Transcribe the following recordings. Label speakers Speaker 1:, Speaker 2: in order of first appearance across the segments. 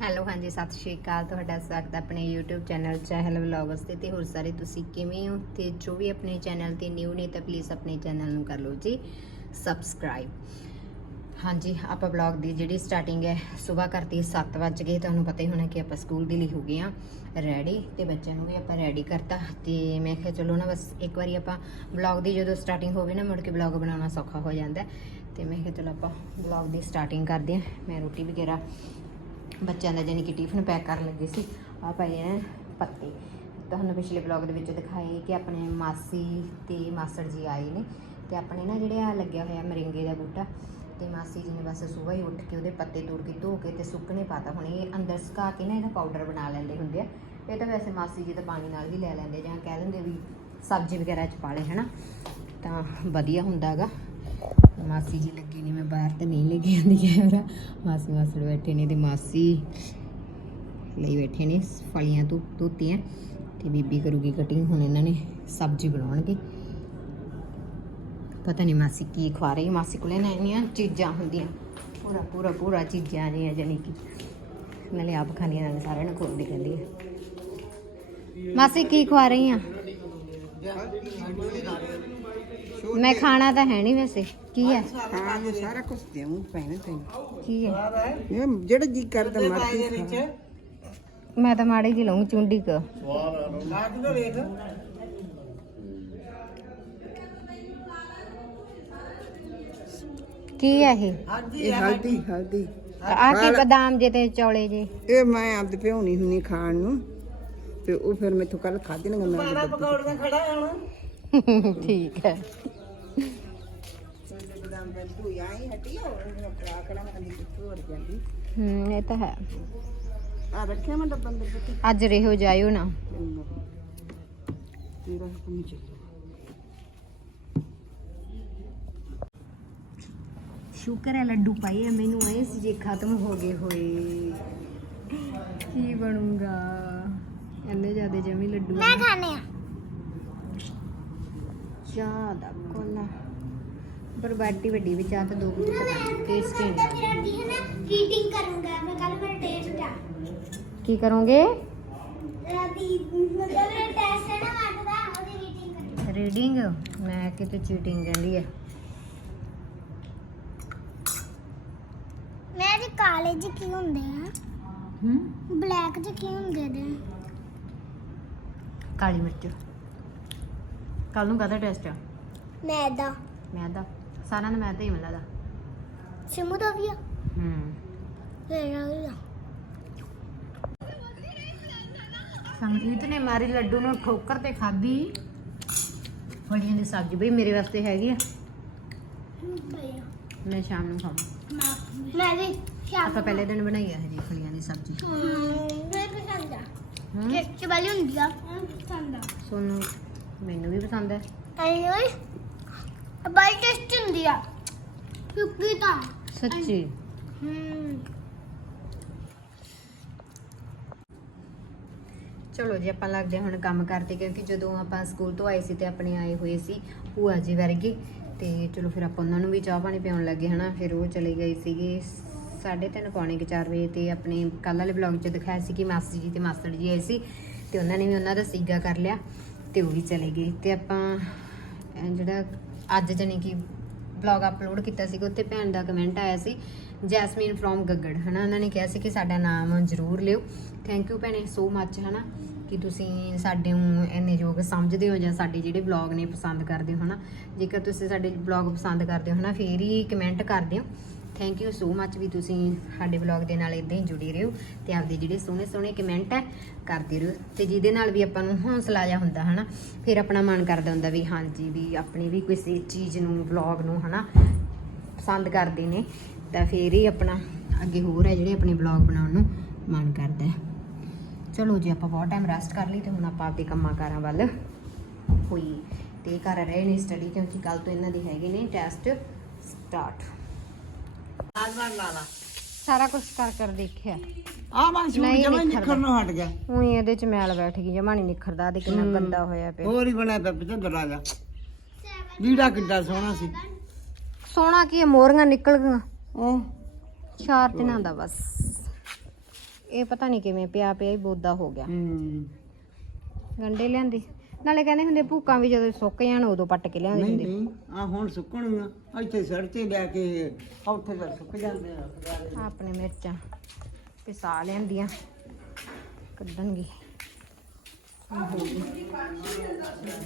Speaker 1: Hello, ਹਾਂਜੀ, ਸਤਿ ਸ਼੍ਰੀ ਅਕਾਲ। ਤੁਹਾਡਾ ਸਵਾਗਤ ਹੈ ਆਪਣੇ YouTube ਚੈਨਲ ਚਹਿਲ ਵਲੌਗਸ ਤੇ। ਤੇ ਹੋਰ ਸਾਰੇ ਤੁਸੀਂ ਕਿਵੇਂ ਹੋ? ਤੇ ਜੋ ਵੀ ਆਪਣੇ ਚੈਨਲ ਤੇ ਨਿਊ ਨੇ, ਤਾਂ ਪਲੀਜ਼ ਆਪਣੇ ਚੈਨਲ ਨੂੰ ਕਰ ਲਓ ਜੀ ਸਬਸਕ੍ਰਾਈਬ ਹਾਂਜੀ, ਆਪਾਂ ਵਲੌਗ ਦੀ ਜਿਹੜੀ ਸਟਾਰਟਿੰਗ ਹੈ ਸਵੇਰ ਕਰਤੀ 7 ਵਜੇ ਗਏ। ਤੁਹਾਨੂੰ ਪਤਾ ਹੀ ਹੋਣਾ ਕਿ ਆਪਾਂ ਸਕੂਲ ਦੇ ਲਈ ਹੋ ਗਏ ਆ ਰੈਡੀ ਤੇ ਬੱਚਿਆਂ ਨੂੰ ਵੀ ਆਪਾਂ ਰੈਡੀ ਕਰਤਾ। ਤੇ ਮੈਂ ਕਿਹਾ ਚਲੋ ਨਾ, ਬਸ ਇੱਕ ਵਾਰੀ ਆਪਾਂ ਵਲੌਗ ਦੀ ਜਦੋਂ ਸਟਾਰਟਿੰਗ ਹੋਵੇ ਨਾ, ਮੁੜ ਕੇ ਵਲੌਗ ਬਣਾਉਣਾ ਸੌਖਾ ਹੋ ਜਾਂਦਾ ਹੈ। ਤੇ ਮੈਂ ਕਿਹਾ ਚਲੋ ਆਪਾਂ ਵਲੌਗ ਦੀ ਸਟਾਰਟਿੰਗ ਕਰਦੇ ਹਾਂ। ਮੈਂ ਰੋਟੀ ਵਗੈਰਾ ਬੱਚਿਆਂ ਦਾ ਜਾਨੀ ਕਿ ਟਿਫਨ ਪੈਕ ਕਰਨ ਲੱਗੇ ਸੀ। ਆ ਪਏ ਨੇ ਪੱਤੇ। ਤੁਹਾਨੂੰ ਪਿਛਲੇ ਵਲੌਗ ਦੇ ਵਿੱਚ ਦਿਖਾਏ ਕਿ ਆਪਣੇ ਮਾਸੀ ਤੇ ਮਾਸੜ ਜੀ ਆਏ ਨੇ ਤੇ ਆਪਣੇ ਨਾ ਜਿਹੜੇ ਆ ਲੱਗਿਆ ਹੋਇਆ ਮਰਿੰਗੇ ਦਾ ਬੂਟਾ, ਤੇ ਮਾਸੀ ਜੀ ਨੇ ਬਸ ਸਵੇਰ ਹੀ ਉੱਠ ਕੇ ਉਹਦੇ ਪੱਤੇ ਤੋੜ ਕੇ ਧੋ ਕੇ ਤੇ ਸੁੱਕਣੇ ਪਾਤਾ ਹੁਣ ਇਹ ਅੰਦਰ ਸੁਕਾ ਕੇ ਨਾ ਇਹਦਾ ਪਾਊਡਰ ਬਣਾ ਲੈਂਦੇ ਹੁੰਦੇ ਆ। ਇਹ ਤਾਂ ਵੈਸੇ ਮਾਸੀ ਜੀ ਤਾਂ ਪਾਣੀ ਨਾਲ ਵੀ ਲੈ ਲੈਂਦੇ ਜਾਂ ਕਹਿ ਦਿੰਦੇ ਵੀ ਸਬਜ਼ੀ ਵਗੈਰਾ ਚ ਪਾ ਲਏ, ਹਨਾ? ਤਾਂ ਵਧੀਆ ਹੁੰਦਾਗਾ ਮਾਸੀ ਜੀ ਲੱਗੀ ਨਹੀਂ ਮੈਂ ਬਾਹਰ ਤੇ ਨਹੀਂ ਲੱਗੀ ਕੇ ਆਂਦੀ ਕੈਮਰਾ। ਮਾਸੀ ਮਾਸੜ ਬੈਠੇ ਨੇ ਤੇ ਮਾਸੀ ਲਈ ਬੈਠੇ ਨੇ, ਫਲੀਆਂ ਤੋਂ ਧੋਤੀਆਂ ਤੇ ਬੀਬੀ ਕਰੂਗੀ ਕਟਿੰਗ ਹੁਣ ਇਹਨਾਂ ਨੇ ਸਬਜ਼ੀ ਬਣਾਉਣਗੇ। ਪਤਾ ਨਹੀਂ ਮਾਸੀ ਕੀ ਖਵਾ ਰਹੀ ਮਾਸੀ ਕੋਲੇ ਨਾ ਇੰਨੀਆਂ ਚੀਜ਼ਾਂ ਹੁੰਦੀਆਂ। ਪੂਰਾ ਪੂਰਾ ਪੂਰਾ ਚੀਜ਼ਾਂ ਨੇ ਜਾਨੀ ਕਿ। ਨਾਲੇ ਆਪ ਖਾਣੀਆਂ ਨਾਲੇ ਸਾਰਿਆਂ ਨੂੰ ਖੋਲਦੀ ਕਹਿੰਦੀ ਹੈ। ਮਾਸੀ ਕੀ ਖਵਾ ਰਹੀ ਆ? ਮੈਂ ਖਾਣਾ ਤਾਂ ਹੈ ਨਹੀਂ ਵੈਸੇ। ਕੀ ਹੈ?
Speaker 2: ਹਾਂ ਮੈਂ ਸਾਰਾ ਕੁਝ ਦੇਉਂ ਪੈਣਾ ਤੈਨੂੰ।
Speaker 1: ਕੀ ਹੈ?
Speaker 2: ਇਹ ਜਿਹੜਾ ਜੀ ਕਰਦਾ ਮਰਜ਼ੀ ਖਾ।
Speaker 1: ਮੈਂ ਤਾਂ ਮਾੜੀ ਜੀ ਲਊਂ ਚੁੰਡੀ ਕ। ਕੀ ਹੈ ਇਹ?
Speaker 2: ਇਹ ਹਲਦੀ ਹਲਦੀ।
Speaker 1: ਆ ਕੀ ਬਦਾਮ ਜੇ ਤੇ ਚੌਲੇ ਜੇ?
Speaker 2: ਇਹ ਮੈਂ ਆਪਦੇ ਭਿਉਣੀ ਹੁੰਨੀ ਖਾਣ ਨੂੰ ਤੇ ਉਹ ਫਿਰ ਮੈਥੋਂ ਕੱਲ ਖਾਦੇ ਨਾ ਮੈਂ ਆਪਦੇ ਖੜਾ
Speaker 1: ਠੀਕ ਹੈ।
Speaker 2: ਬਦਾਮ ਦਾ ਤੂੰ ਆਈ ਹਟੀ ਹੋ ਖੜਾ ਖੜਾ ਮੈਂ ਕੰਦੀ ਕਿੱਥੋਂ ਹੋਰ ਜਾਂਦੀ।
Speaker 1: ਹੂੰ ਇਹ ਤਾਂ ਹੈ।
Speaker 2: ਆ ਰੱਖਿਆ ਮੈਂ ਡੱਬਾ ਅੰਦਰ ਪੱਤੀ
Speaker 1: ਅੱਜ ਰਹੋ ਜਾਇਓ ਨਾ।
Speaker 2: ਤੇਰਾ ਹੁਕਮ ਚੱਲੋ
Speaker 1: ਸ਼ੁਕਰ ਹੈ ਲੱਡੂ ਪਾਏ ਆ ਮੈਨੂੰ ਐ ਸੀ ਜੇ ਖਤਮ ਹੋ ਗਏ ਹੋਏ। ਕੀ ਬਣੂਗਾ? ਇੰਨੇ ਜ਼ਿਆਦਾ ਜਮੀ ਲੱਡੂ ਮੈਂ ਖਾਣੇ ਆ। ਚਾਹ ਦਾ ਕੋਲਾ। ਪਰ ਬਾਟੀ ਵੱਡੀ ਵੀ ਚਾਹ ਤਾਂ ਦੋ ਕੁ ਟੇਸਟੀ ਨਹੀਂ
Speaker 3: ਰੀਡਿੰਗ ਕਰੂੰਗਾ। ਮੈਂ ਕੱਲ ਮੇਰਾ ਟੈਸਟ ਆ।
Speaker 1: ਕੀ ਕਰੋਗੇ?
Speaker 3: ਰਾਤੀ ਮਤਲਬ ਮੇਰਾ ਟੈਸਟ ਹੈ ਨਾ ਦਾ ਉਹਦੀ ਰੀਡਿੰਗ ਕਰ
Speaker 1: ਰੀਡਿੰਗ ਮੈਂ ਕਿਤੇ ਚੀਟਿੰਗ ਕਹਿੰਦੀ ਹੈ
Speaker 3: ਮੈਂ ਜੀ ਕਾਲੇ ਜੀ ਕੀ ਹੁੰਦੇ ਆ?
Speaker 1: ਹੂੰ?
Speaker 3: ਬਲੈਕ ਜੀ ਕੀ ਹੁੰਦੇ ਨੇ?
Speaker 1: ਕਾਲੀ ਮਿਰਚ। ਕੱਲ ਨੂੰ ਕਾਹਦਾ ਟੈਸਟ ਆ?
Speaker 3: ਮੈਦਾ।
Speaker 1: ਮੈਂ ਦਾ ਸਾਰਿਆਂ ਦਾ ਮੈਂ ਤਾਂ ਹੀ ਮਿਲਦਾ ਦਾ।
Speaker 3: ਸਿਮੂ ਦਾ ਵੀ ਆ।
Speaker 1: ਹੂੰ।
Speaker 3: ਮੇਰਾ ਵੀ ਆ।
Speaker 1: ਸੰਗੀਤ ਨੇ ਮਾਰੀ ਲੱਡੂ ਨੂੰ ਠੋਕਰ ਤੇ ਖਾਧੀ। ਫਲੀਆਂ ਦੀ ਸਬਜ਼ੀ ਬਈ ਮੇਰੇ ਵਾਸਤੇ ਹੈਗੀ ਆ। ਮੈਂ ਸ਼ਾਮ ਨੂੰ ਖਾਵਾਂ।
Speaker 3: ਮੈਂ ਵੀ ਸ਼ਾਮ
Speaker 1: ਆਪਾਂ ਪਹਿਲੇ ਦਿਨ ਬਣਾਈ ਆ ਹਜੀ ਫਲੀਆਂ ਦੀ ਸਬਜ਼ੀ।
Speaker 3: ਮੈਂ ਪਸੰਦ ਆ।
Speaker 1: ਹੂੰ।
Speaker 3: ਟੇਸਟ ਵਾਲੀ ਹੁੰਦੀ ਆ ਪਸੰਦ ਆ।
Speaker 1: ਸੋਨੂੰ ਮੈਨੂੰ ਵੀ ਪਸੰਦ ਹੈ
Speaker 3: ਆਈ ਓਏ ਬਾਈ ਟੇਸਟ ਹੁੰਦੀ ਆ। ਕਿਉਂਕਿ ਤਾਂ।
Speaker 1: ਸੱਚੀ।
Speaker 3: ਹੂੰ।
Speaker 1: ਚਲੋ ਜੀ ਆਪਾਂ ਲੱਗਦੇ ਹੁਣ ਕੰਮ ਕਰਦੇ ਕਿਉਂਕਿ ਜਦੋਂ ਆਪਾਂ ਸਕੂਲ ਤੋਂ ਆਏ ਸੀ ਤੇ ਆਪਣੇ ਆਏ ਹੋਏ ਸੀ ਭੂਆ ਜੀ ਵਰਗੇ ਤੇ ਚਲੋ ਫਿਰ ਆਪਾਂ ਉਹਨਾਂ ਨੂੰ ਵੀ ਚਾਹ ਪਾਣੀ ਪਿਆਉਣ ਲੱਗੇ ਹਨਾ? ਫਿਰ ਉਹ ਚਲੇ ਗਏ ਸੀਗੇ 3:30 ਪੌਣੇ 4 ਵਜੇ ਤੇ ਆਪਣੇ ਕੱਲ ਵਾਲੇ ਵਲੌਗ 'ਚ ਦਿਖਾਇਆ ਸੀ ਕਿ ਮਾਸੀ ਜੀ ਤੇ ਮਾਸਟਰ ਜੀ ਆਏ ਸੀ ਤੇ ਉਹਨਾਂ ਨੇ ਵੀ ਉਹਨਾਂ ਦਾ ਸੀਗਾ ਕਰ ਲਿਆ ਤੇ ਉਹ ਵੀ ਚਲੇ ਗਏ। ਤੇ ਆਪਾਂ ਜਿਹੜਾ ਅੱਜ ਜਾਣੀ ਕਿ ਵਲੌਗ ਅਪਲੋਡ ਕੀਤਾ ਸੀਗਾ, ਉੱਥੇ ਭੈਣ ਦਾ ਕਮੈਂਟ ਆਇਆ ਸੀ, ਜੈਸਮੀਨ ਫਰੋਮ ਗੱਗੜ, ਹਨਾ? ਉਹਨਾਂ ਨੇ ਕਿਹਾ ਸੀ ਕਿ ਸਾਡਾ ਨਾਮ ਜ਼ਰੂਰ ਲਿਓ। ਥੈਂਕ ਯੂ ਭੈਣੇ ਸੋ ਮੱਚ ਹਨਾ? ਕਿ ਤੁਸੀਂ ਸਾਡੇ ਨੂੰ ਇੰਨੇ ਯੋਗ ਸਮਝਦੇ ਹੋ ਜਾਂ ਸਾਡੇ ਜਿਹੜੇ ਵਲੌਗ ਨੇ ਪਸੰਦ ਕਰਦੇ ਹੋ, ਹਨਾ? ਜੇਕਰ ਤੁਸੀਂ ਸਾਡੇ ਵਲੌਗ ਪਸੰਦ ਕਰਦੇ ਹੋ, ਹਨਾ, ਫੇਰ ਹੀ ਕਮੈਂਟ ਕਰਦੇ ਹੋ। ਥੈਂਕ ਯੂ ਸੋ ਮੱਚ ਵੀ ਤੁਸੀਂ ਸਾਡੇ ਵਲੌਗ ਦੇ ਨਾਲ ਇਦਾਂ ਹੀ ਜੁੜੇ ਰਹੋ ਤੇ ਆਪਦੇ ਜਿਹੜੇ ਸੋਹਣੇ ਸੋਹਣੇ ਕਮੈਂਟ ਹੈ ਕਰਦੇ ਰਹੋ ਤੇ ਜਿਹਦੇ ਨਾਲ ਵੀ ਆਪਾਂ ਨੂੰ ਹੌਸਲਾ ਜਾ ਹੁੰਦਾ, ਹਨਾ? ਫਿਰ ਆਪਣਾ ਮਨ ਕਰਦਾ ਹੁੰਦਾ ਵੀ ਹਾਂਜੀ ਵੀ ਆਪਣੀ ਵੀ ਕਿਸੇ ਚੀਜ਼ ਨੂੰ ਵਲੌਗ ਨੂੰ, ਹਨਾ, ਪਸੰਦ ਕਰਦੇ ਨੇ, ਤਾਂ ਫੇਰ ਹੀ ਆਪਣਾ ਅੱਗੇ ਹੋਰ ਹੈ ਜਿਹੜੇ ਆਪਣੇ ਵਲੌਗ ਬਣਾਉਣ ਨੂੰ ਮਨ ਕਰਦਾ ਚਲੋ ਜੀ, ਆਪਾਂ ਬਹੁਤ ਟਾਈਮ ਰੈਸਟ ਕਰ ਲਈ ਤੇ ਹੁਣ ਆਪਾਂ ਆਪਦੇ ਕੰਮਾਂ ਕਾਰਾਂ ਵੱਲ ਹੋਈ ਤੇ ਕਰ ਰਹੇ ਨੇ ਸਟੱਡੀ ਕਿਉਂਕਿ ਕੱਲ ਤੋਂ ਇਹਨਾਂ ਦੇ ਹੈਗੇ ਨੇ ਟੈਸਟ ਸਟਾਰਟ ਸਾਰਾ ਕੁਝ ਕਰ ਕਰ ਦੇਖਿਆ।
Speaker 2: ਆ ਮੈਂ ਸ਼ੂਟ
Speaker 1: ਨਹੀਂ
Speaker 2: ਜਮਾ
Speaker 1: ਨਿਖਰਦਾ।
Speaker 2: ਹਟ ਗਿਆ।
Speaker 1: ਉਹੀ ਇਹਦੇ ਚ ਮੈਲ ਬੈਠ ਗਈ ਜਮਾ ਨਹੀਂ ਨਿਖਰਦਾ ਤੇ ਕਿੰਨਾ ਗੰਦਾ ਹੋਇਆ ਪਿਆ।
Speaker 2: ਹੋਰ ਹੀ ਬਣਿਆ ਪਿਆ ਪਚੰਦਰ ਰਾਜਾ ਲੀੜਾ ਕਿੱਡਾ ਸੋਹਣਾ ਸੀ।
Speaker 1: ਸੋਹਣਾ ਕੀ ਹੈ, ਮੋਰੀਆਂ ਨਿਕਲ ਗਈਆਂ।
Speaker 2: ਉਹ
Speaker 1: ਚਾਰ ਦਿਨਾਂ ਦਾ ਬਸ। ਇਹ ਪਤਾ ਨਹੀਂ ਕਿਵੇਂ ਪਿਆ ਪਿਆ ਹੀ ਬੋਦਾ ਹੋ ਗਿਆ।
Speaker 2: ਹੂੰ।
Speaker 1: ਗੰਡੇ ਲਿਆਂਦੀ। ਨਾਲੇ ਕਹਿੰਦੇ ਹੁੰਦੇ ਭੂਕਾਂ ਵੀ ਜਦੋਂ ਸੁੱਕ ਜਾਣ ਉਦੋਂ ਪੱਟ ਕੇ ਲਿਆਉਂਦੇ
Speaker 2: ਨਹੀਂ
Speaker 1: ਹੁੰਦੇ।
Speaker 2: ਨਹੀਂ ਆ ਹੁਣ ਸੁੱਕਣਗੀਆਂ ਇੱਥੇ ਸੜ ਤੇ ਲੈ ਕੇ ਉੱਥੇ ਤਾਂ ਸੁੱਕ ਜਾਂਦੇ ਆ।
Speaker 1: ਆਹ ਆਪਣੇ ਮਿਰਚਾਂ ਪਿਸਾ ਲਿਆਂਦੀਆਂ ਕੱਢਣਗੇ।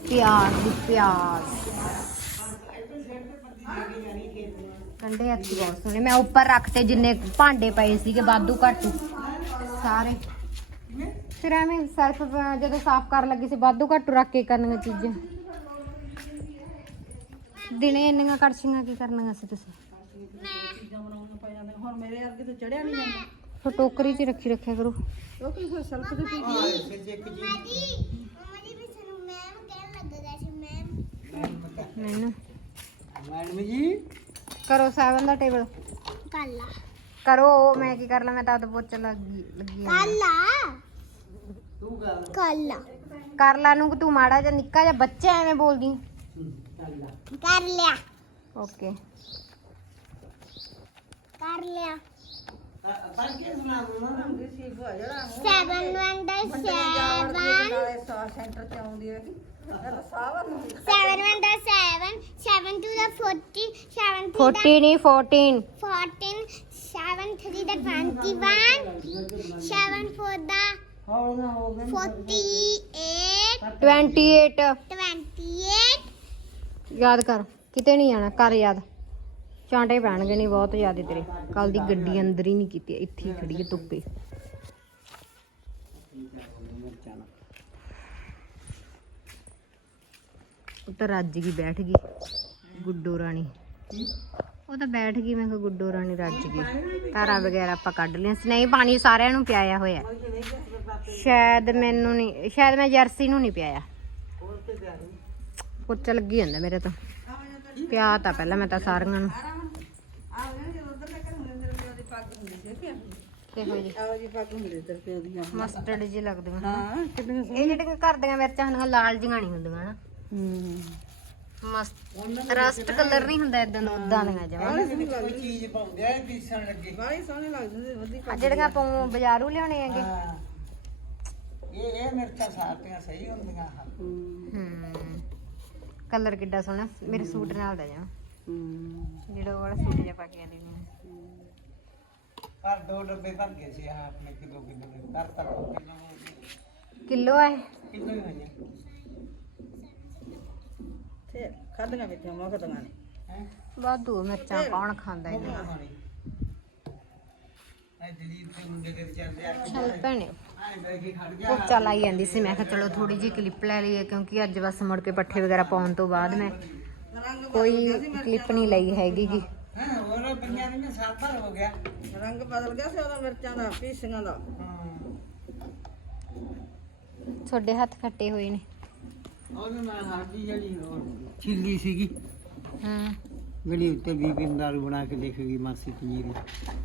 Speaker 1: ਪਿਆਜ਼ ਦੀ ਪਿਆਜ਼। ਕੰਡੇ ਅੱਛੀ ਬਹੁਤ ਸੋਹਣੇ। ਮੈਂ ਉੱਪਰ ਰੱਖਤੇ ਜਿੰਨੇ ਭਾਂਡੇ ਪਏ ਸੀਗੇ ਵਾਧੂ ਘੱਟ ਸਾਰੇ। ਫਿਰ ਐਵੇਂ ਸਰਫ ਜਦੋਂ ਸਾਫ਼ ਕਰਨ ਲੱਗੀ ਸੀ ਵਾਧੂ ਘੱਟ ਰੱਖ ਕੇ ਕਰਨੀਆਂ ਚੀਜ਼ਾਂ। ਦਿਨੇ ਇੰਨੀਆਂ ਕੜਛੀਆਂ ਕੀ ਕਰਨੀਆਂ ਸੀ ਤੁਸੀਂ?
Speaker 2: ਹੁਣ ਮੇਰੇ ਅੱਗੇ ਤਾਂ ਚੜਿਆ ਨਹੀਂ ਜਾਂਦਾ।
Speaker 1: ਫਿਰ ਟੋਕਰੀ 'ਚ ਰੱਖੀ ਰੱਖਿਆ ਕਰੋ।
Speaker 2: ਉਹ ਕੀ ਫਿਰ ਸਲਕ ਦੇ ਪੀ
Speaker 3: ਮਾਜੀ ਮਮਾ ਜੀ ਵੀ ਸਾਨੂੰ ਮੈਮ ਕਹਿਣ ਲੱਗਾ ਸੀ ਮੈਮ
Speaker 1: ਮੈਨੂੰ?
Speaker 2: ਮੈਡਮ ਜੀ।
Speaker 1: ਕਰੋ 7 ਦਾ ਟੇਬਲ
Speaker 3: ਕੱਲਾ
Speaker 1: ਕਰੋ ਮੈਂ ਕੀ ਕਰ ਲਾਂ ਮੈਂ ਤਾਂ ਆਪ ਪੋਚਾ ਲੱਗੀ ਲੱਗੀ ਆ।
Speaker 3: ਕੱਲਾ
Speaker 2: ਤੂੰ ਗੱਲ
Speaker 3: ਕੱਲਾ
Speaker 1: ਕਰ ਲਾ ਨੂੰ ਤੂੰ ਮਾੜਾ ਜਿਹਾ ਨਿੱਕਾ ਜਿਹਾ ਬੱਚਾ ਐਵੇਂ ਬੋਲਦੀ
Speaker 3: ਕਰ ਲਿਆ
Speaker 1: ਓਕੇ
Speaker 3: ਕਰ ਲਿਆ
Speaker 2: ਪਰ ਕੇ ਸੁਣਾ ਦੂੰਗਾ
Speaker 3: seven one the seven
Speaker 2: centre ਤੇ ਆਉਂਦੀ ਹੈ
Speaker 3: seven one the seven seven two the forty seven three
Speaker 1: 40 ਨਹੀਂ 14
Speaker 3: the fourteen seven three the twenty one seven four the
Speaker 2: ਹੌਲੀ ਨਾ ਹੋ ਗਏ
Speaker 3: forty eight
Speaker 1: 28
Speaker 3: twenty eight
Speaker 1: ਯਾਦ ਕਰ ਕਿਤੇ ਨਹੀਂ ਜਾਣਾ ਕਰ ਯਾਦ। ਚਾਂਟੇ ਪੈਣਗੇ ਨਹੀਂ ਬਹੁਤ ਜ਼ਿਆਦੇ ਤੇਰੇ। ਕੱਲ ਦੀ ਗੱਡੀ ਅੰਦਰ ਹੀ ਨਹੀਂ ਕੀਤੀ ਇੱਥੇ ਹੀ ਖੜੀ ਹੈ ਧੁੱਪੇ। ਉਹ ਤਾਂ ਰੱਜ ਗਈ ਬੈਠ ਗਈ। ਗੁੱਡੋ ਰਾਣੀ। ਉਹ ਤਾਂ ਬੈਠ ਗਈ ਮੈਂ ਕਿਹਾ ਗੁੱਡੋ ਰਾਣੀ ਰੱਜ ਗਈ। ਤਾਰਾ ਵਗੈਰਾ ਆਪਾਂ ਕੱਢ ਲਿਆ। ਸੀ ਨਹੀਂ ਪਾਣੀ ਸਾਰਿਆਂ ਨੂੰ ਪਿਆਇਆ ਹੋਇਆ। ਸ਼ਾਇਦ ਮੈਨੂੰ ਨਹੀਂ ਸ਼ਾਇਦ ਮੈਂ ਜਰਸੀ ਨੂੰ ਨਹੀਂ ਪਿਆਇਆ। ਪੋਚਾ ਲੱਗੀ ਜਾਂਦਾ ਮੇਰੇ ਤਾਂ। ਪਿਆ ਤਾਂ ਪਹਿਲਾਂ ਮੈਂ ਤਾਂ ਸਾਰੀਆਂ ਨੂੰ। ਮਸਟਰਡ ਜੀ ਲੱਗਦੀਆਂ
Speaker 2: ਹਾਂ
Speaker 1: ਇਹ ਜਿਹੜੀਆਂ ਘਰ ਦੀਆਂ ਮਿਰਚਾਂ ਹੁੰਦੀਆਂ ਲਾਲ ਜਿਹੀਆਂ ਨਹੀਂ ਹੁੰਦੀਆਂ ਨਾ।
Speaker 2: ਹੂੰ
Speaker 1: ਮਸਤ ਰਸਟ ਕਲਰ ਨਹੀਂ ਹੁੰਦਾ ਇਦਾਂ ਦਾ ਉਦਾਂ ਦੀਆਂ ਜਮਾਂ
Speaker 2: ਕੋਈ ਚੀਜ਼ ਪਾਉਂਦੇ ਆ ਪੀਸਣ ਲੱਗੇ। ਬਾਈ ਸੋਹਣੇ ਲੱਗਦੇ ਵਧੀ
Speaker 1: ਆ ਜਿਹੜੀਆਂ ਆਪਾਂ ਬਾਜ਼ਾਰੂ ਲਿਆਉਣੇ ਹੈਗੇ।
Speaker 2: ਹਾਂ ਇਹ ਇਹ ਮਿਰਚਾਂ ਸਾਰਤੀਆਂ ਸਹੀ ਹੁੰਦੀਆਂ ਹਨ।
Speaker 1: ਹੂੰ। ਕਲਰ ਕਿੱਡਾ ਸੋਹਣਾ ਮੇਰੇ ਸੂਟ ਨਾਲ ਦਾ
Speaker 2: ਹੂੰ।
Speaker 1: ਜਿਹੜਾ ਉਹ ਵਾਲਾ ਸੂਟ ਜਿਹਾ ਪਾ ਕੇ ਆਦੀ ਮੈਂ
Speaker 2: ਪਰ ਦੋ ਡੱਬੇ ਭਰ ਗਏ ਸੀ ਆਹ ਆਪਣੇ ਕਿਲੋ ਕਿਲੋ ਦੇ ਕਰ ਕਰ ਕਿਲੋ
Speaker 1: ਕਿਲੋ ਹੈ
Speaker 2: ਕਿਲੋ ਹੀ ਹੋਈਆਂ ਤੇ ਖਾਦੀਆਂ ਵਿੱਚ ਮਗਦਾਂ ਨੇ ਹੈ?
Speaker 1: ਵਾਧੂ ਮਿਰਚਾਂ ਕੌਣ ਖਾਂਦਾ ਇਹਨੇ?
Speaker 2: ਐ ਦਲੀਪ ਦੇ ਮੁੰਡੇ ਦੇ ਵਿਚਾਰੇ ਆ
Speaker 1: ਚੱਲ ਭੈਣੇ। ਪੋਚਾ ਲਾਈ ਜਾਂਦੀ ਸੀ ਮੈਂ ਕਿਹਾ ਚਲੋ ਥੋੜੀ ਜਿਹੀ ਕਲਿੱਪ ਲੈ ਲਈਏ ਕਿਉਂਕਿ ਅੱਜ ਬਸ ਮੁੜ ਕੇ ਪੱਠੇ ਵਗੈਰਾ ਪਾਉਣ ਤੋਂ ਬਾਅਦ ਮੈਂ ਕੋਈ ਕਲਿੱਪ ਨਹੀਂ ਲਈ ਹੈਗੀ ਗੀ।
Speaker 2: ਹਾਂ ਹੋਰ ਪੰਜਾਂ ਦਿਨ ਸਾਲ ਭਰ ਹੋ ਗਿਆ। ਰੰਗ ਬਦਲ ਗਿਆ ਸੀ ਉਹਦਾ ਮਿਰਚਾਂ ਦਾ ਪੀਸੀਆਂ ਦਾ। ਹਾਂ।
Speaker 1: ਤੁਹਾਡੇ ਹੱਥ ਖੱਟੇ ਹੋਏ ਨੇ।
Speaker 2: ਉਹਦੇ ਨਾਲ ਹਾਡੀ ਜਿਹੜੀ ਹੋਰ ਛਿੱਲੀ ਸੀਗੀ।
Speaker 1: ਹੂੰ।
Speaker 2: ਗਲੀ ਉੱਤੇ ਬੀਬੀ ਨੇ ਦਾਰੂ ਬਣਾ ਕੇ ਦੇਖ ਗਈ ਮਾਸੀ ਪਨੀਰੀ।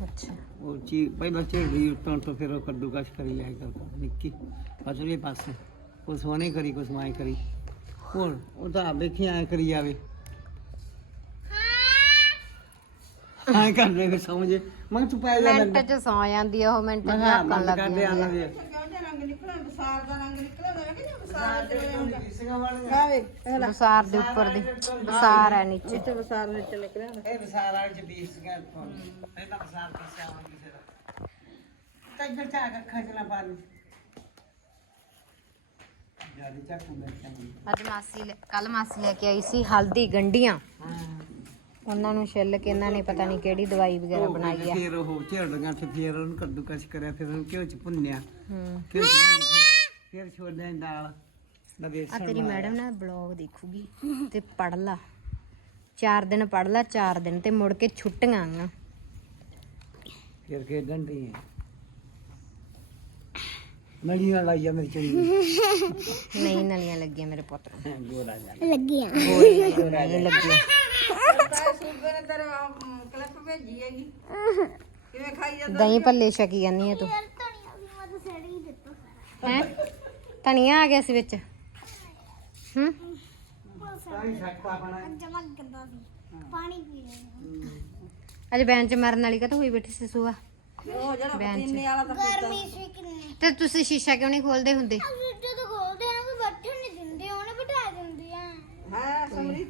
Speaker 1: ਅੱਛਾ।
Speaker 2: ਉਹ ਚੀ ਪਹਿਲਾਂ ਝੇੜਦੀ ਉੱਤੋਂ ਤੋਂ ਫਿਰ ਉਹ ਕੱਦੂਕਸ਼ ਕਰੀ ਜਾਏ ਕਰਦਾ ਨਿੱਕੀ ਪਸਲੇ ਪਾਸੇ। ਉਹ ਸੋਨੇ ਕਰੀ ਕੁਛ ਮਾਈ ਕਰੀ। ਹੋਰ ਉਹ ਤਾਂ ਵੇਖੀ ਐ ਕਰੀ ਜਾਵੇ। ਹਾਂ। ਕਰਦੇ ਫਿਰ ਸਮਝੇ ਮੈਂ ਤੂੰ ਪੈ ਜਾ
Speaker 1: ਮਿੰਟ ਚ ਸੌ ਜਾਂਦੀ ਆ ਉਹ ਮਿੰਟ
Speaker 2: ਮੈਂ
Speaker 1: ਚ
Speaker 2: ਹਾਂ
Speaker 1: ਝਾਕਣ
Speaker 2: ਬੰਦ
Speaker 1: ਲੱਗ
Speaker 2: ਕਰਦੇ ਆ
Speaker 1: ਜਾਂਦੀ ਆ ਬਸਾਰ ਦੇ ਉੱਪਰ ਦੀ। ਬਸਾਰ ਹੈ ਨੀਚੇ।
Speaker 2: ਇਹ ਵਿਸਾਰ ਵਾਲੇ ਚ ਬੀਸ ਗਿਆ ਤੋਂ ਪਹਿਲਾਂ ਵਿਸਾਰ ਕਿਸੇ ਆਵਾਂ ਕਿਸੇ ਦਾ ਤਾਂ ਇੱਧਰ ਚਾ ਕੇ ਖਜਲਾ ਪਾ ਲਈ ਜ਼ਿਆਦਾ ਚਾਕੂ ਲੈ ਕੇ ਆਉਂਦੀ।
Speaker 1: ਅੱਜ ਮਾਸੀ ਕੱਲ ਮਾਸੀ ਲੈ ਕੇ ਆਈ ਸੀ ਹਲਦੀ ਗੰਡੀਆਂ
Speaker 2: ਹਾਂ।
Speaker 1: ਉਹਨਾਂ ਨੂੰ ਛਿੱਲ ਕੇ ਇਹਨਾਂ ਨੇ ਪਤਾ ਨਹੀਂ ਕਿਹੜੀ ਦਵਾਈ ਵਗੈਰਾ ਬਣਾਈ ਆ।
Speaker 2: ਫਿਰ ਉਹ ਝੜੀਆਂ ਤੇ ਫਿਰ ਉਹਨੂੰ ਕੱਦੂਕਸ਼ ਕਰਿਆ ਫਿਰ ਉਹਨੂੰ ਘਿਓ ਚ ਭੁੰਨਿਆ।
Speaker 1: ਹੂੰ।
Speaker 2: ਫਿਰ ਫਿਰ ਛੋਲਿਆਂ ਦੀ ਦਾਲ ਦਾ
Speaker 1: ਆ
Speaker 2: ਬੇਸਣ
Speaker 1: ਤੇਰੀ। ਮੈਡਮ ਨਾ ਬਲੌਗ ਦੇਖੂਗੀ ਤੇ ਪੜ ਲਾ। ਚਾਰ ਦਿਨ ਪੜ ਲਾ ਚਾਰ ਦਿਨ ਤੇ ਮੁੜ ਕੇ ਛੁੱਟੀਆਂ ਆਂਗਾ
Speaker 2: ਫਿਰ ਖੇਡਣ ਦੀ ਹੈ ਨਲੀ ਨਾਲ ਲਾਈਆ ਮੇਰੀ ਚੰਗੀ।
Speaker 1: ਨਹੀਂ ਨਲੀਆਂ ਲੱਗੀਆਂ ਮੇਰੇ ਪੁੱਤ ਨੂੰ।
Speaker 2: ਗੋਰਾ ਜਾ
Speaker 3: ਲੱਗੀਆਂ।
Speaker 1: ਨਹੀਂ ਲੱਗੀਆਂ। ਦਹੀਂ ਭੱਲੇ ਛਕੀ ਜਾਂਦੀ ਆ ਤੂੰ।
Speaker 3: ਯਾਰ ਧਨੀਆ
Speaker 1: ਆ ਗਿਆ ਸੀ ਵਿੱਚ। ਹੂੰ?
Speaker 2: ਸਾਰੀ ਛੱਕਾ ਬਣਾ
Speaker 3: ਜਮਾ ਗੰਦਾ ਸੀ ਪਾਣੀ ਪੀ ਰਿਹਾ
Speaker 1: ਅੱਜ ਬੈਂਚ ਚ ਮਰਨ ਵਾਲੀ ਕਾ ਹੋਈ ਬੈਠੀ ਸੀ ਸੁਆ?
Speaker 4: ਉਹ ਜਿਹੜਾ
Speaker 1: ਬੈਂਚ।
Speaker 4: ਪਤੀਨੇ ਵਾਲਾ ਤਾਂ ਪੀਤਾ
Speaker 3: ਗਰਮੀ ਸੀ ਕਿੰਨੀ।
Speaker 1: ਤੇ ਤੁਸੀਂ ਸ਼ੀਸ਼ਾ ਕਿਉਂ ਨਹੀਂ ਖੋਲਦੇ ਹੁੰਦੇ?
Speaker 3: ਅਸੀਂ ਜਦੋਂ ਖੋਲਦੇ ਆ ਨਾ ਬੈਠਣ ਨਹੀਂ ਦਿੰਦੇ ਉਹਨੇ ਬਿਠਾ ਦਿੰਦੇ ਆ।
Speaker 4: ਹੈ ਸਮਰੀ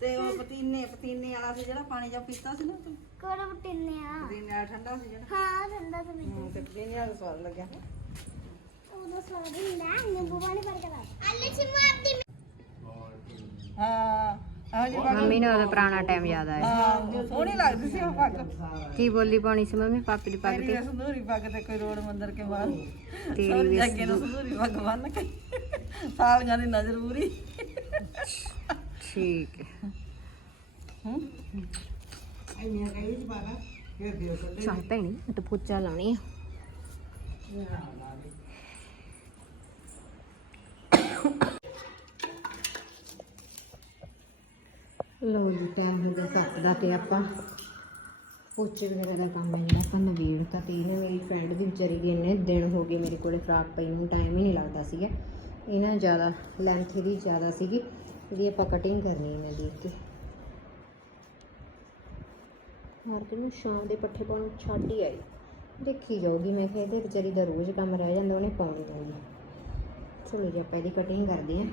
Speaker 4: ਤੇ ਉਹ ਪਤੀਨੇ ਪਤੀਨੇ ਵਾਲਾ ਸੀ ਜਿਹੜਾ ਪਾਣੀ ਜਾਂ ਪੀਤਾ ਸੀ ਨਾ ਤੂੰ?
Speaker 3: ਕੋਲ ਬਟਿੰਨੇ ਆ?
Speaker 4: ਪਤੀਨੇ ਠੰਡਾ ਸੀ ਜਿਹੜਾ।
Speaker 3: ਹਾਂ ਠੰਡਾ
Speaker 4: ਹੂੰ, ਤੇ ਪਤੀਨੇ ਵਾਲਾ ਸਵਾਦ ਲੱਗਿਆ ਹਾਂ ਜੀ
Speaker 1: ਮੰਮੀ ਨੇ ਉਹਦਾ ਪੁਰਾਣਾ ਟਾਈਮ ਯਾਦ ਆਇਆ
Speaker 4: ਹਾਂ ਸੋਹਣੀ ਲੱਗਦੀ ਸੀ ਉਹ ਪੱਗ।
Speaker 1: ਕੀ ਬੋਲੀ ਪਾਉਣੀ ਸੀ ਮੰਮੀ? ਪਾਪੇ ਦੀ ਪੱਗ
Speaker 4: ਤੇਰੀ
Speaker 1: ਤੇ
Speaker 4: ਵੀ ਸੰਧੂਰੀ ਪੱਗ ਤੇ ਕੋਈ ਰੋਡ ਮੰਦਰ ਕੇ ਮਾਰ
Speaker 1: ਤੇਰੀ ਵੀ
Speaker 4: ਅੱਗੇ ਨੂੰ ਸੰਧੂਰੀ ਪੱਗ ਬੰਨ ਕੇ। ਸਾਲੀਆਂ ਦੀ ਨਜ਼ਰ ਪੂਰੀ।
Speaker 1: ਠੀਕ ਹੈ।
Speaker 4: ਹੂੰ?
Speaker 1: ਚਾਹ ਪੈਣੀ ਤੇ ਪੋਚਾ ਲਾਉਣੀ ਆ। ਲੋ ਜੀ ਟਾਈਮ ਹੋ ਗਿਆ ਸੱਤ ਦਾ ਤੇ ਆਪਾਂ ਪੋਚੇ ਵਗੈਰਾ ਦਾ ਕੰਮ ਹੈ ਜਿਹੜਾ, ਆਪਾਂ ਨਵੇੜ ਤਾਂ ਤੇ ਇਹਨੇ ਮੇਰੀ ਫਰੈਂਡ ਦੀ ਵਿਚਾਰੀ ਦੀ ਇੰਨੇ ਦਿਨ ਹੋ ਗਏ ਮੇਰੇ ਕੋਲੇ ਫਰਾਕ ਪਈ ਨੂੰ ਟਾਈਮ ਹੀ ਨਹੀਂ ਲੱਗਦਾ ਸੀਗਾ। ਇਹਨਾਂ ਜ਼ਿਆਦਾ ਲੈਂਥ ਇਹਦੀ ਜ਼ਿਆਦਾ ਸੀਗੀ, ਜਿਹੜੀ ਆਪਾਂ ਕਟਿੰਗ ਕਰਨੀ ਇਹਨਾਂ ਦੀ ਤੇ ਹਰ ਨੂੰ ਸ਼ਾਮ ਦੇ ਪੱਠੇ ਪਾਉਣ ਛੱਡ ਹੀ ਆਈ। ਦੇਖੀ ਜਾਊਗੀ, ਮੈਂ ਕਿਹਾ ਇਹਦੇ ਵਿਚਾਰੀ ਦਾ ਰੋਜ਼ ਕੰਮ ਰਹਿ ਜਾਂਦਾ, ਉਹਨੇ ਪਾਉਣੀ ਪਾਉਣੀ ਚਲੋ ਜੀ, ਆਪਾਂ ਇਹਦੀ ਕਟਿੰਗ ਕਰਦੇ ਹਾਂ।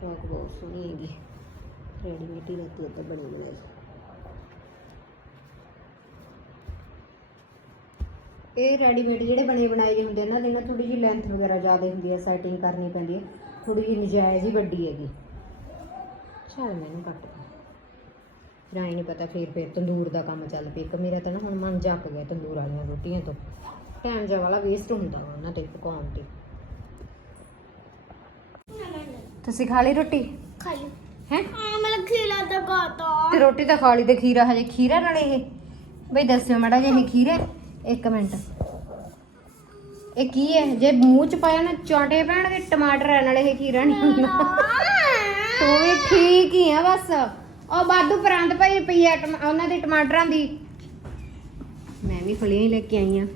Speaker 1: ਫਰਾਕ ਬਹੁਤ ਸੋਹਣੀ ਹੈਗੀ। ਰੈਡੀਮੇਡ ਹੀ ਲੱਤੀ ਤਾਂ ਬਣੀ ਬਣਾਈ ਇਹ ਰੈਡੀਮੇਡ ਜਿਹੜੇ ਬਣੇ ਬਣਾਏ ਜਿਹੇ ਹੁੰਦੇ ਨਾ ਇਹਨਾਂ ਥੋੜੀ ਜਿਹੀ ਲੈਂਥ ਵਗੈਰਾ ਜ਼ਿਆਦਾ ਹੁੰਦੀ ਹੈ ਸੈਟਿੰਗ ਕਰਨੀ ਪੈਂਦੀ ਹੈ। ਥੋੜੀ ਜਿਹੀ ਨਜਾਇਜ਼ ਹੀ ਵੱਡੀ ਹੈਗੀ। ਚੱਲ ਮੈਨੂੰ ਕੱਟ ਦੇ ਆਈ ਨਹੀਂ ਪਤਾ ਫਿਰ ਫਿਰ ਤੰਦੂਰ ਦਾ ਕੰਮ ਚੱਲ ਪਿਆ। ਇੱਕ ਮੇਰਾ ਤਾਂ ਨਾ ਹੁਣ ਮਨ ਜੱਪ ਗਿਆ ਤੰਦੂਰ ਵਾਲੀਆਂ ਰੋਟੀਆਂ ਤੋਂ। ਟਾਈਮ ਜਿਹਾ ਵਾਲਾ ਵੇਸਟ ਹੁੰਦਾ ਉਹਨਾਂ ਤੇ ਪਕਾਉਣ ਤੇ। ਤੁਸੀਂ ਖਾ ਲਈ ਰੋਟੀ?
Speaker 3: ਖਾ ਲਈ।
Speaker 1: ਹੈ?
Speaker 3: ਹਾਂ ਮੈਂ ਖੀਲਾ ਤਾਂ
Speaker 1: ਰੋਟੀ ਤਾਂ ਖਾ ਲਈ ਤੇ ਖੀਰਾ ਹਜੇ ਖੀਰਾ ਨਾਲ ਇਹ? ਬਈ ਦੱਸਿਓ ਮਾੜਾ ਜਿਹਾ ਇਹ ਖੀਰਾ ਹੈ? ਇੱਕ ਮਿੰਟ। ਇਹ ਕੀ ਹੈ? ਜੇ ਮੂੰਹ ਚ ਪਾਇਆ ਨਾ ਚਾਟੇ ਪੈਣਗੇ ਟਮਾਟਰ ਹੈ ਨਾਲੇ ਇਹ ਖੀਰਾ ਨਹੀਂ ਹੁੰਦਾ। ਤੂੰ ਵੀ ਠੀਕ ਹੀ ਆ ਬਸ। ਉਹ ਬਾਦੂ ਪਰੰਦ ਪਈ ਪਈ ਆ ਟਮ- ਉਹਨਾਂ ਦੇ ਟਮਾਟਰਾਂ ਦੀ। ਮੈਂ ਵੀ ਫਲੀਆਂ ਹੀ ਲੈ ਕੇ ਆਈ ਆ।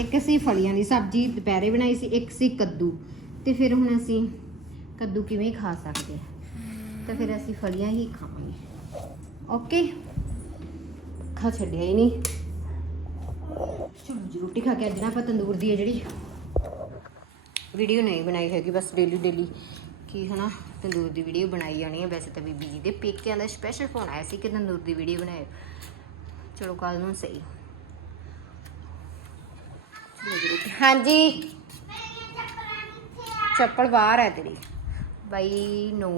Speaker 1: ਇੱਕ ਸੀ ਫਲੀਆਂ ਦੀ ਸਬਜ਼ੀ ਦੁਪਹਿਰੇ ਬਣਾਈ ਸੀ ਇੱਕ ਸੀ ਕੱਦੂ। ਤੇ ਫਿਰ ਹੁਣ ਅਸੀਂ ਕੱਦੂ ਕਿਵੇਂ ਖਾ ਸਕਦੇ ਆ? ਤਾਂ ਫਿਰ ਅਸੀਂ ਫਲੀਆਂ ਹੀ ਖਾਵਾਂਗੇ। ਓਕੇ? ਖਾ ਛੱਡਿਆ ਹੀ ਨਹੀਂ। ਚਲੋ ਜੀ, ਰੋਟੀ ਖਾ ਕੇ ਅੱਜ ਨਾ ਆਪਾਂ ਤੰਦੂਰ ਦੀ ਹੈ ਜਿਹੜੀ ਵੀਡੀਓ ਨਹੀਂ ਬਣਾਈ ਹੈਗੀ, ਬਸ ਡੇਲੀ ਡੇਲੀ ਕੀ ਹਨਾ, ਤੰਦੂਰ ਦੀ ਵੀਡੀਓ ਬਣਾਈ ਜਾਣੀ ਹੈ ਵੈਸੇ ਤਾਂ ਬੀਬੀ ਜੀ ਦੇ ਪੇਕਿਆਂ ਦਾ ਸਪੈਸ਼ਲ ਫੋਨ ਆਇਆ ਸੀ ਕਿ ਤੰਦੂਰ ਦੀ ਵੀਡੀਓ ਬਣਾਏ। ਚਲੋ ਕੱਲ ਨੂੰ ਸਹੀ। ਹਾਂਜੀ। ਚੱਪਲ ਬਾਹਰ ਹੈ ਤੇਰੀ। ਬਾਈ ਨੋ